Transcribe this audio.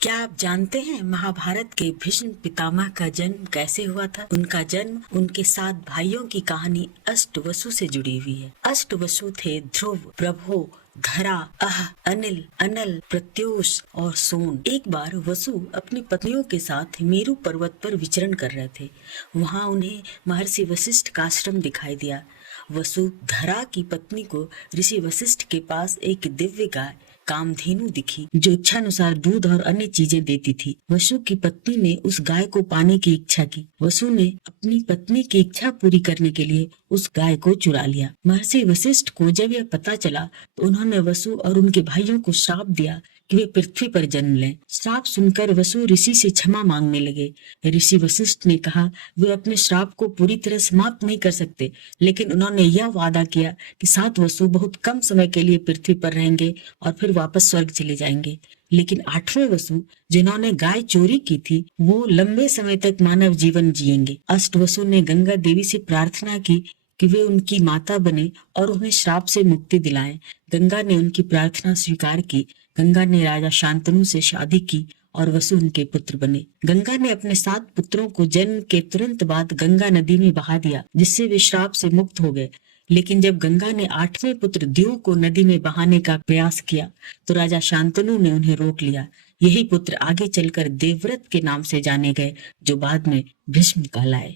क्या आप जानते हैं महाभारत के भीष्म पितामह का जन्म कैसे हुआ था? उनका जन्म उनके 7 भाइयों की कहानी अष्टवसु से जुड़ी हुई है। अष्टवसु थे ध्रुव, प्रभो, धरा, अह, अनिल, अनल, प्रत्यूष और सोन। एक बार वसु अपनी पत्नियों के साथ मेरु पर्वत पर विचरण कर रहे थे। वहां उन्हें महर्षि वशिष्ठ का आश्रम दिखाई दिया। वसु धरा की पत्नी को ऋषि वशिष्ठ के पास एक दिव्य गाय कामधेनु दिखी जो इच्छानुसार दूध और अन्य चीजें देती थी। वसु की पत्नी ने उस गाय को पाने की इच्छा की। वसु ने अपनी पत्नी की इच्छा पूरी करने के लिए उस गाय को चुरा लिया। महर्षि वशिष्ठ को जब यह पता चला तो उन्होंने वसु और उनके भाइयों को श्राप दिया कि वे पृथ्वी पर जन्म लें। श्राप सुनकर वसु ऋषि से क्षमा मांगने लगे। ऋषि वशिष्ठ ने कहा वे अपने श्राप को पूरी तरह समाप्त नहीं कर सकते, लेकिन उन्होंने यह वादा किया कि 7 वसु बहुत कम समय के लिए पृथ्वी पर रहेंगे और फिर वापस स्वर्ग चले जाएंगे। लेकिन 8वें वसु, जिन्होंने गाय चोरी की थी, वो लंबे समय तक मानव जीवन जिएंगे। अष्ट वसु ने गंगा देवी से प्रार्थना की कि वे उनकी माता बने और उन्हें श्राप से मुक्ति दिलाएं। गंगा ने उनकी प्रार्थना स्वीकार की। गंगा ने राजा शांतनु से शादी की और वसु उनके पुत्र बने। गंगा ने अपने 7 पुत्रों को जन्म के तुरंत बाद गंगा नदी में बहा दिया, जिससे वे श्राप से मुक्त हो गए। लेकिन जब गंगा ने 8वें पुत्र द्यू को नदी में बहाने का प्रयास किया तो राजा शांतनु ने उन्हें रोक लिया। यही पुत्र आगे चलकर देवव्रत के नाम से जाने गए, जो बाद में भीष्म कहलाए।